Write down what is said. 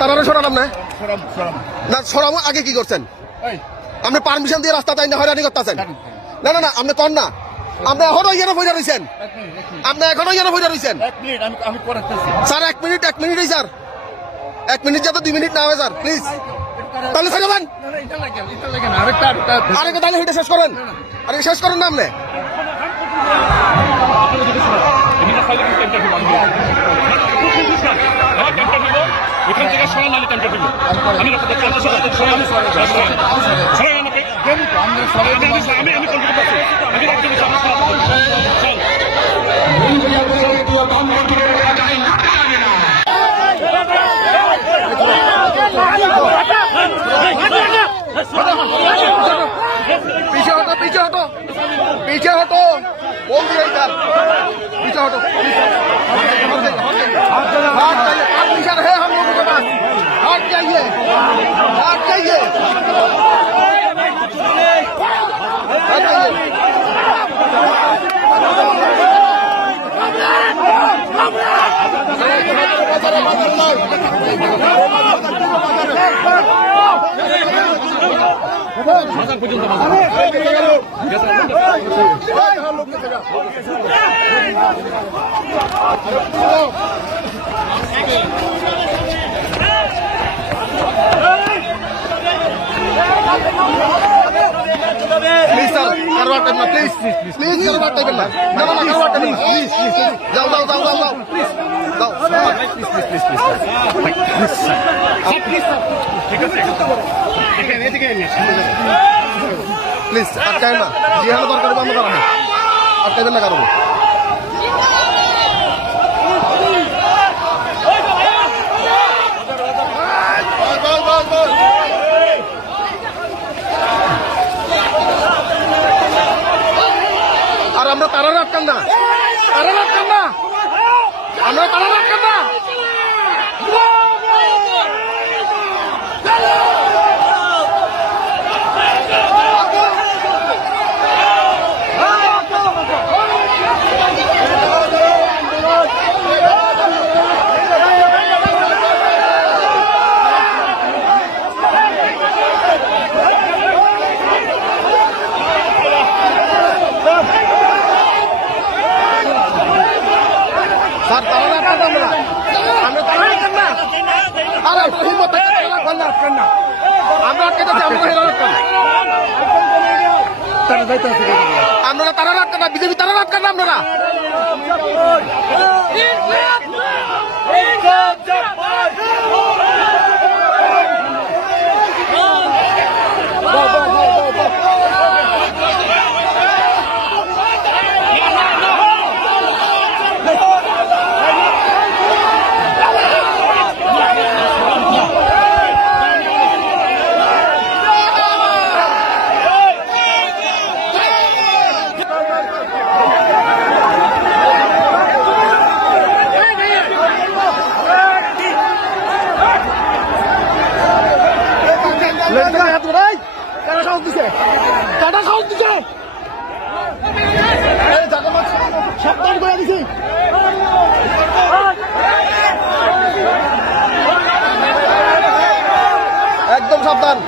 তারা সরালাম না না সরাবো আগে কি করছেন আপনি পারমিশন দিয়ে রাস্তা তাই না হয়রানি করতেছেন না না না আপনি কর না আপনি এখনো ইয়ে বইটা রয়েছেন আপনি এখনো ইয়ে বইটা রয়েছেন স্যার 1 মিনিট স্যার 1 মিনিট যাতে 2 মিনিট না হয় স্যার প্লিজ তাহলে ছাড়বেন আরেকটা তাহলে এটা শেষ করেন আরে শেষ করেন না আপনি এখান থেকে সরান নালে টাইমটা দিব আমি पीछे हटो बोल दिया इधर पीछे हटो हाथ चाहिए परमिशन है हम लोगों के पास हाथ चाहिए प्लीज सर करवाट करना प्लीज करवाट करना ना करवाट करना प्लीज जाओ प्लीज प्लीज अटकाए ना जी हाँ दरकार बंद करा अटकाए ना करो और আমরা তারা রাখতাম না আমরা তারা রাখতাম না আপনারা তারা রাখতেন না বিজেপি তারা রাখতেন না আপনারা একদম সাবধান